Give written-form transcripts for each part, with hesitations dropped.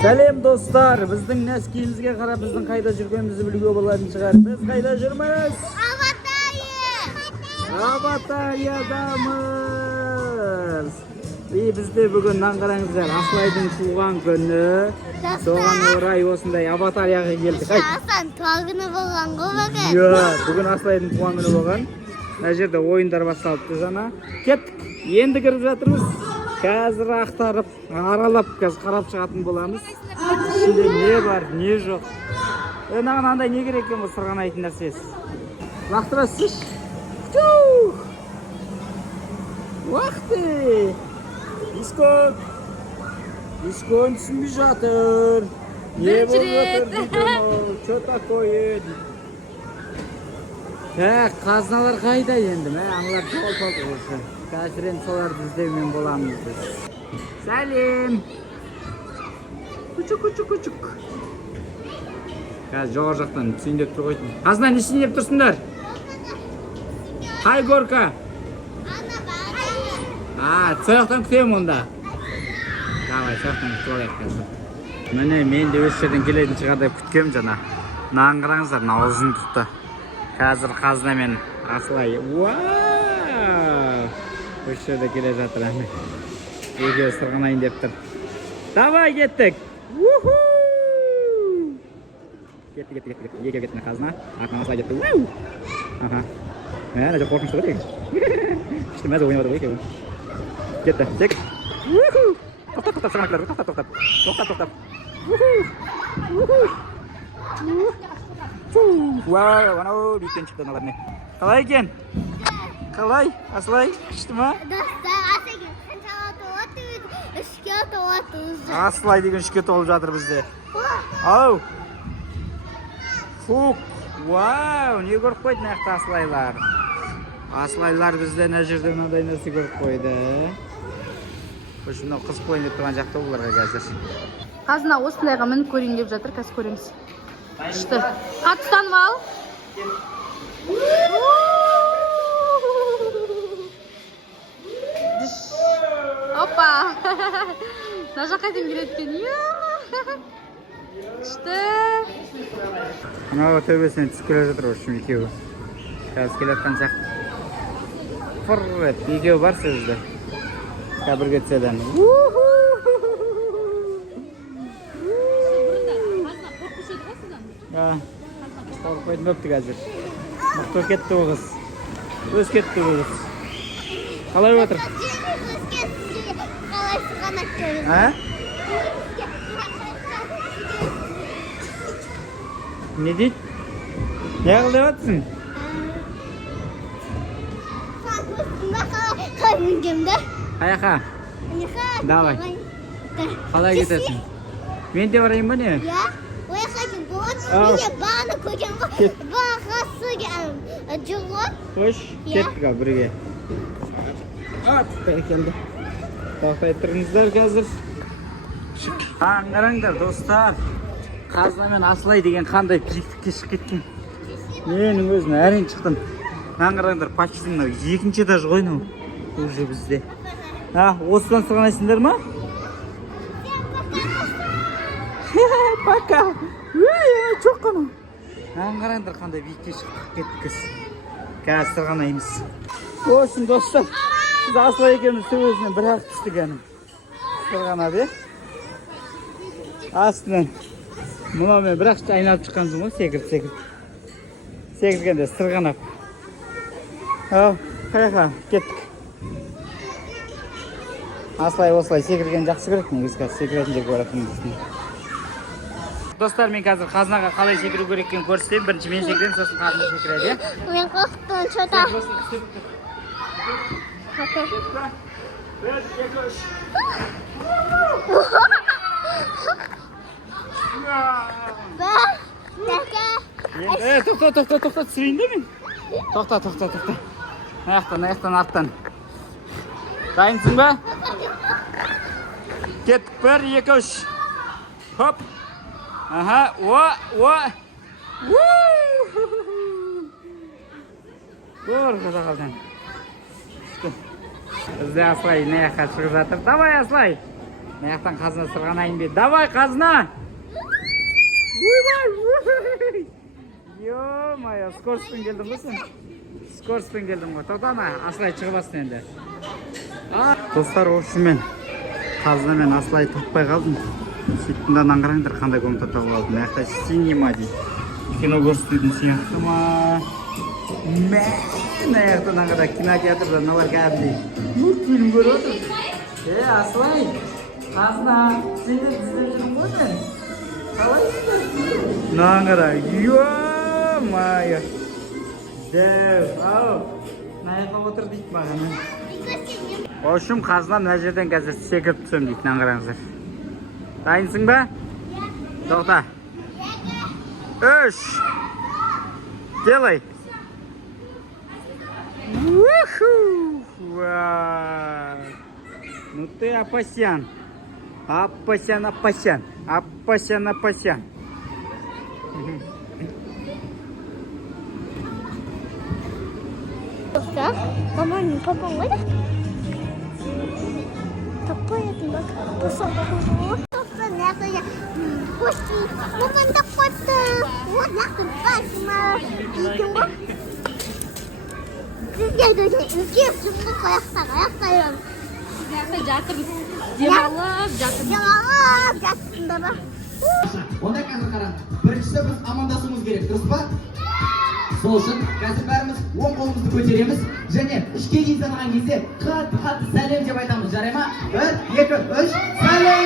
Сәлем достар, біздің нәскиімізге қарап біздің қайда жүргенімізді білуге болатын шығар. Біз қайда жүрміз? Аватариядамыз. Бізде бүгін қараңыздар, Асылайдың туған күні. Соған орай осындай Аватарияға келдік. Асан туған күні болған ғой бәке. Бүгін Асылайдың туған күні болған. Мына жерде ойындар басталыпты жаңа. Кеттік. Енді кіріп жатырмыз. Қазір ақтарып, аралап қарап шығатын боламыз. Ішінде не бар, не жоқ. Маған андай не керек екен бұл сырғанайтын нәрсесі. Лақтырасыз. Уақыты. Дискон түсінбей жатыр. Не болып жатыр дейді. Что такое? Қазыналар қайда енді? Аналар жоғалтып отыр. Қазір енді соларды іздеумен боламыз біз. Сәлем! Күчік. Қазір жоғар жақтан түсейіндеп тұр қойдың. Қазына не түсейіндеп тұрсыңдар? Қай горка? Сояқтан күтемін онда. Давай, сояқтан күтіп алайық қазір. Міне, мен де өз жерден келетін шығардай күткем жана. Нағын қараңыздар, мына ұзындықты. Қазір қазына мен Асылай. Өз жерде келе жатыр әне. Екеуі сырғанайын деп тұр. Давай, кеттік! Кетті. Екеуі кеттіне қазына. Артынан Асылай кетті. Әне, жоқ қорқынышты ғой. Күшті мәзі ойнап отыр екеуі. Кетті, тек. Тоқтап, сырғанақлар. Тоқтап. Анау биіктен шықты аналар не. Қалай екен? Қалай? Асылай, күшті ма? Асылай деген үшке толып жатыр бізде. Ау! Фук! Вау! Не көріп қойды нәқті Асылайлар? Асылайлар бізде мына жерде мынандай нәрсе көріп қойды. Мынау қызық ойын деп тұрған жақта оларға қазір. Қазына осындайға мініп көрейін деп жатыр, қазір көреміз. Күшті. Қатыстанып ал. Опа! Мына жаққа қайтып келеді екен. Күшті. Мынау төбесінен түсіп келе жатыр үшін екеуі. Қазір келе жатқан сияқты. Фыррет, екеуі бар сөзді. Қазір кетседен. Қорқойдың өпті қазір. Мұқты кетті ол қыз. Өз кетті ол қыз. Қалай өтір? Не дейді? Не қылдап атсың? Қаяқа? Давай. Қалай кетесің? Мен де барайын ба не? Қош, кеттік ал бірге. Келді. Тоқтай тұрыңыздар қазір. Қараңдар достар. Қазына мен Асылай деген қандай биіктікке шығып кеткен. Менің өзім әрең шықтым. Қараңдар, почти мынау екінші этаж ғой мынау. Уже бізде. Осыдан сырғанайсыңдар ма? Пока. Çok қана. Қараңдар қандай биікке шығып кеттік. Қазір сырғанаймыз. Olsun dostlar. Biz Asılay екеуміз төбесінен бір-ақ түстік әнім. Сырғанады. Астынан. Мұнау мен бір-ақ айналып шыққанымыз ғой, секіріп. Секіргенде сырғанап. Қаяқа, кеттік. Асылай осылай секірген жақсы көреді. Негізі қазір секіретін жерге баратын біздің. Достар, мен қазір қазынаға қалай секіру керек екенін көрсетейін. Бірінші мен секірем, сосын қазына секіреді. Мен қорқтым, что-то. Тоқта, түсірейін де мен. Тоқта. Аяқтан, арттан. Дайынсың ба? Кеттік, 1, 2, 3. Хоп. Көр, қазақтан. Бізде Асылай не жаққа шығып жатыр. Давай, Асылай! Мына жақтан қазына сырғанайын бе? Давай, қазына! Ё-моё, скоростьпен келдің ғой сен. Скоростьпен келдің ғой. Тоқтама, Асылай шығып алсын енді. Достар, мен қазына мен Асылай таппай қалдым. Сөйттім да қараңдар қандай комната тауып алдым. Мына жақта синема дейді. Кино көрсететін сияқты ма? Мына жақтан қарай кинотеатрда мыналар кәдімгідей мультфильм көріп отыр. Асылай, қазына, сен де іздеп жүрмін ғой мен. Қалай енді? Мынаған қарай, ё-моё. Дәу, ау. Мына жаққа отыр дейді маған. В общем, қазына мына жерден қазір секіріп түсем дейді. Мынаған қараңыздар. Дайынсың ба? Тоқта. 3. Делай. Ну ты опасян. Опасян. Что? Мама, папа, вот? Такое это бак. Посмотри. Пусти. Мама, такой-то. Вот, я тут пальцем. Видим, вот? Онда қазір қараңыз. Біріншісі біз амандасуымыз керек, дұрыс па? Сол үшін қазір бәріміз оң қолымызды көтереміз және 3-ке дейін санаған кезде қатты сәлем деп айтамыз, жарай ма? 1, 2, 3, сәлем!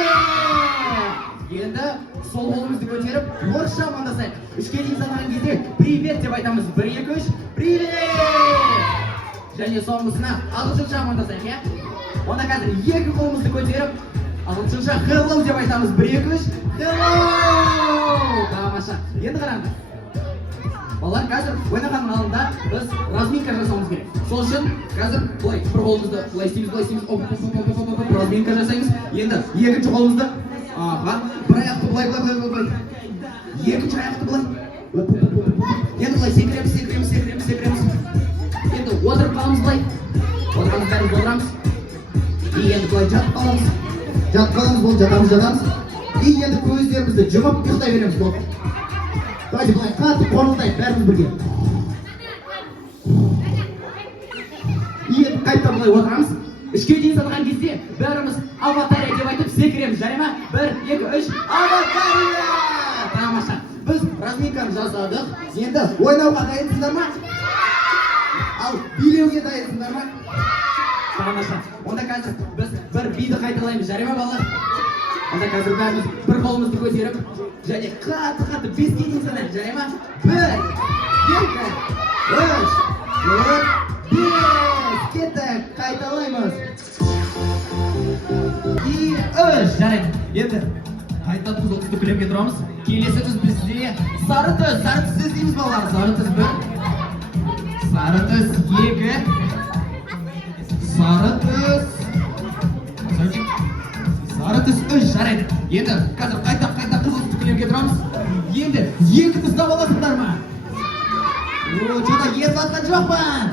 Енді сол қолымызды көтеріп, орысша амандасайық. 3-ке дейін санаған кезде привет деп айтамыз. 1, 2, 3, привет! Және соңғысына ағылшынша амандасайық, иә? Онда қазір 2 қолымызды көтеріп, ағылшынша hello деп айтамыз. 1, 2, 3, hello! Тамаша. Енді қараңыз. Балалар, қазір ойнағанның алдында біз разминка жасауымыз керек. Сол үшін қазір былай бір қолымызды былай істейміз, разминка жасаймыз. Енді екінші қолымызды бір аяқты былай. Екінші аяқты былай. Енді былай секіреміз. Енді отырып қаламыз былай. Отырғанымыз бәріміз отырамыз. Енді былай жатып қаламыз, бұл жатамыз. Енді көздерімізді жұмып ұйықтай береміз. Давайте былай қатты қорылтайық бәріміз бірге. Енді қайта былай отырамыз. 3-ке дейін санаған кезде бәріміз аватария деп айтып секіреміз, жарай ма? 1, 2, 3, аватария! Тамаша. Біз разминканы жасадық. Енді ойнауға дайынсыңдар ма? Ал билеуге дайынсыңдар ма? Тамаша. Онда қазір біз бір биді қайталаймыз, жарай ма балалар? Онда қазір бәріміз бір қолымызды көтеріп және қатты 5-ке дейін санайық, жарай ма? 1, 2, 3, 4, 5. Кеттік, қайталаймыз. 2, 3, жарайды. Енді қайтадан тұз отызды көлемге тұрамыз. Келесі түз бізде сары түз іздейміз балалар. Сары түз 1, сары түз 2, сары түз 3, жарайды. Енді қазір қайта қызыл түсті көлемге тұрамыз. Енді 2 түз таба аласыңдар ма? Жода еріп атқан жоқпын.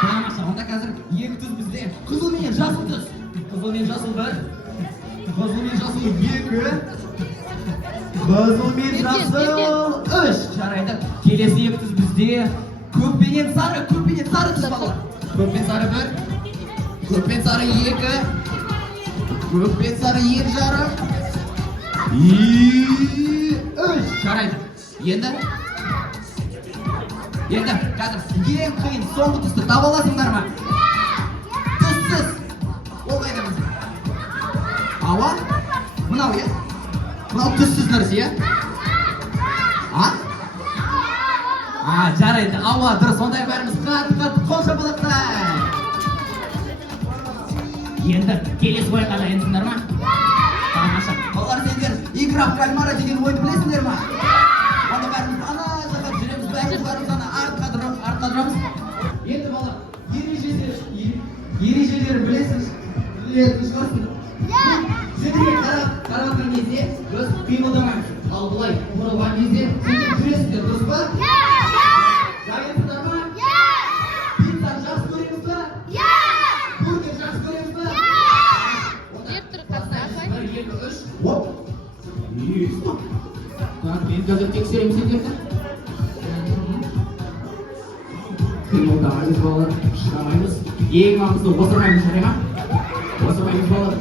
Тамаша, онда қазір 2 түз бізде. Қызыл мен жасыл түз. Қызыл мен жасыл 1, қызыл мен жасыл 2, қызыл мен жасыл 3, жарайды. Келесі 2 түз бізде. Көк пенен сары түз балалар. Көк пен сары 1, көк пен сары 2, көк пен сары 2 жарым. 3, жарайды. Енді қазір ең қиын соңғы түсті таба аласыңдар ма? Түссіз. Ол қайда біз? Ауа? Мынау, е? Мынау түссіз нәрсе, е? Жарайды. Ауа, дұрыс. Сондай бәріміз қатты қол шапалақтайық. Енді келесі ойынға дайынсыңдар ма? Тамаша. Балалар, сендер игра в кальмара деген ойынды білесіңдер ма? Онда бәріміз ана жаққа жүреміз, бәріміз қарымыздан артқа тұрамыз. Енді балалар, ережелері білесің шығарсың. Сендерге қарап кезде біз қимылдамаймыз. Ал бұлай бұрылған кезде сендер жүресіңдер, дұрыс па? Дайынсыңдар ма? Пицца жақсы көреміз ба? Бургер жақсы көреміз ба? Так, мен қазір тексеремін сендерді. Қимылдамаймыз балалар, шыдамаймыз. Ең маңызды отырмаймыз, жарай ма? Отырмаймыз балалар.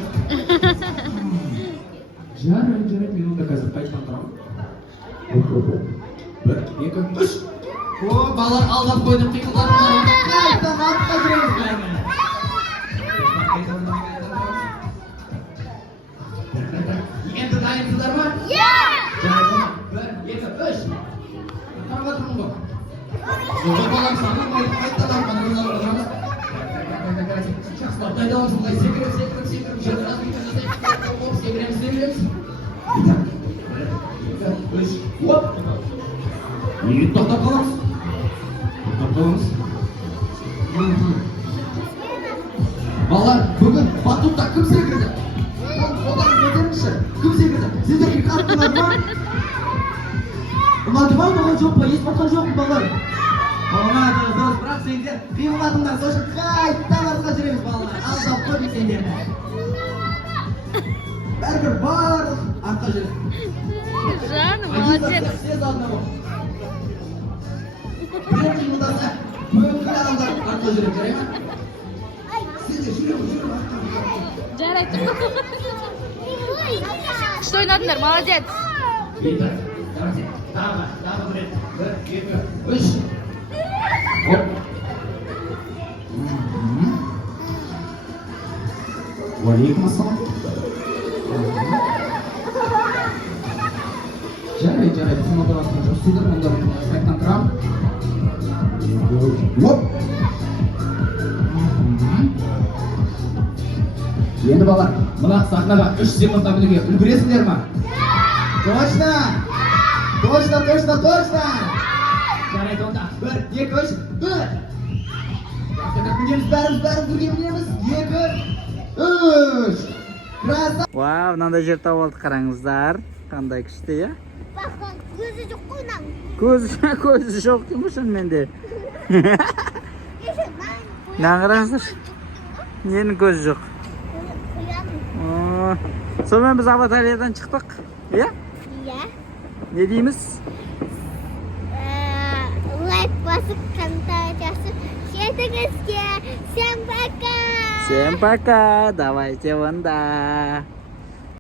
Жарайды, мен онда қазір қайтадан тұрамын. 1, 2, 3. О, балалар алдап қойдым, қимылдарымдар. Қайтадан артқа жүреміз бәріне. Енді дайынсыздар ма? Жарайды, 1, 2, 3. Қарға тұрмын ғой. Жоғы балам саны қайтадан артқа тұрмыз. Жақсылап дайдалып жылдай секіріп, жөні размейді жасайық. Секіреміз. 1, 2, 3, оп! Үйет тоқтап қаламыз. Балалар, бүгін батутта кім секірді? Қолдарын көтеріңізші. Кім секірді? Сіздерге қатты ұнады ма? Ұнады ма? Ұнаған жоқ па? Ес баққан жоқ па балалар? Ұнады, дұрыс, бірақ сендер қимылдадыңдар, сол үшін қайтадан артқа жүреміз балалар. Алдап қойдым сендерді. Бәрібір барлық артқа жүреді. Жаным, молодец. Сез алдына бол. Бір қимылдаса, бүкіл адамдар артқа жүреді, жарай ма? Сендер жүріп артқа. Жарайды. Күшті ойнадыңдар, молодец. Енді, давайте, тағы бір рет. 1, 2, 3. Оп. Уалейкум ассалам. Жарайды, сен отыратын жоқсыңдар, онда мен қайтадан тұрамын. Оп. Енді балалар, мына сахнаға 3 секундта мінуге үлгересіңдер ма? Точно! Жарайды, онда 1, 2, 3, 1. Мінеміз, бәріміз бірге мінеміз. 2, 3. Краса! Вау, мынандай жер тауып алдық, қараңыздар. Қандай күшті, иә? Bakın gözü çok koynan. Көзі жоқ деймін шынымен де. Мына қараңыздар. Ненің көзі жоқ? Сонымен біз Абаталиядан шықтық, иә? Iya. Не дейміз? Like basıp комментариясы кетіңізге. Всем пока. Всем пока, давайте онда.